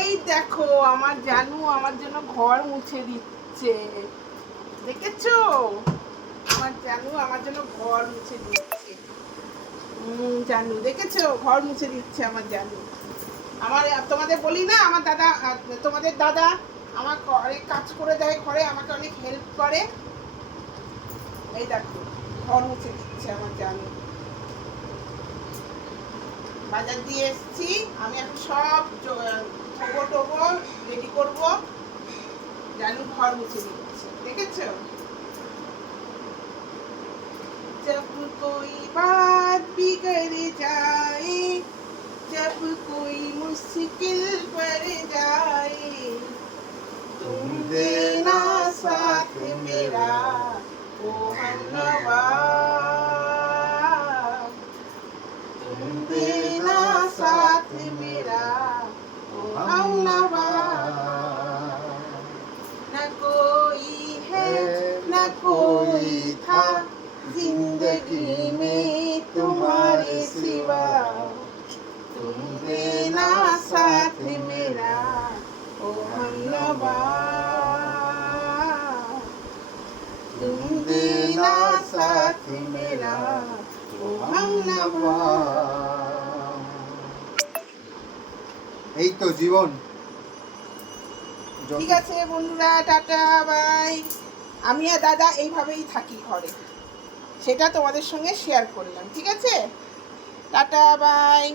এই দেখো আমার জানু আমার জন্য ঘর মুছে দিচ্ছে, দেখেছো? আমার জানু আমার জন্য ঘর মুছে দিচ্ছে। জানু দেখেছো, ঘর মুছে দিচ্ছে আমার জানু। আমার তোমাদের বলি না, আমার দাদা, তোমাদের দাদা আমার অনেক কাজ করে দেয় ঘরে, আমাকে অনেক হেল্প করে। এই দেখো ঘর মুছে দিচ্ছে আমার জানু। বাজার দিয়ে এসছি, আমি এখন সব ঠোবো টোবো রেডি করবো। জানু ঘর মুছে দিচ্ছে, দেখেছো? जब कोई बात बिगड़ जाए, जब कोई मुश्किल पड़ जाए, तुम देना साथ मेरा ओ हमनवा, तुम देना साथ मेरा ओ हमनवा। न कोई है न कोई था जिंदगी में तुम्हारे सिवा, तुम देना साथ मेरा ओ हमनवा, तुम देना साथ मेरा ओ हमनवा। এই তো জীবন। ঠিক আছে বন্ধুরা, টাটা বাই। আমি আর দাদা এইভাবেই থাকি ঘরে, সেটা তোমাদের সঙ্গে শেয়ার করলাম। ঠিক আছে, টাটা বাই।